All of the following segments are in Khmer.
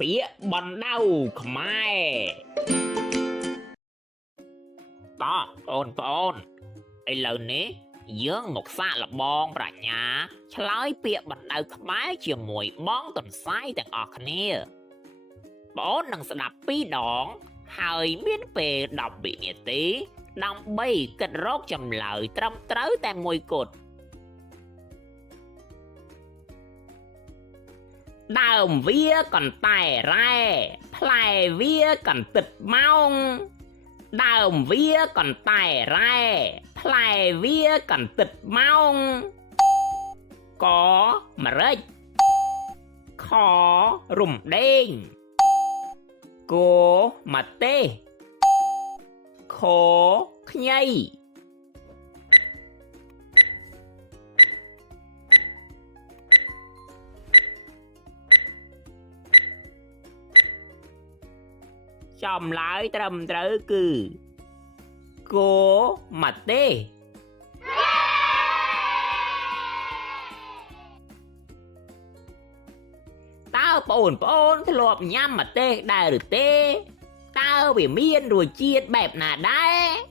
ពាក្យបណ្ដៅខ្មែរតោះប្អូនឥឡូវនេះយើងមកសាកល្បងប្រាជ្ញាឆ្លើយពាក្យបណ្ដៅខ្មែរជាមួយបងតុនសាយទាំងអស់គ្នាបងអូននឹងស្ដាប់2ដងហើយមានពេល10វិនាទីដើម្បីគិតរកចម្លើយត្រឹមត្រូវតែមួយគត់ដើមវាកន្តែរ៉ែផ្លែវាកន្តិតម៉ោងដើមវាកន្តែរ៉ែផ្លែវាកន្តិតម៉ោងកម្រេចខរំដេងគម្ទេសខខ្ញីចម្លើយត្រឹមត្រូវគឺគម្ទេសតើបងប្អូនធ្លាប់ញ៉ាំម្ទេសដែរឬទេតើវាមានរសជាតិបែបណាដែរ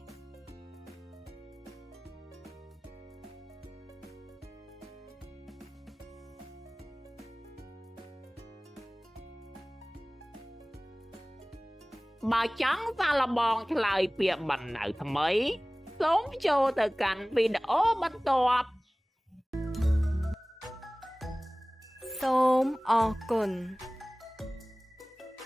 បើចង់សាកល្បងឆ្លើយពាក្យបណ្ដៅថ្មីសូមចូលទៅកាន់វីដេអូបន្ទាប់សូមអរគុណ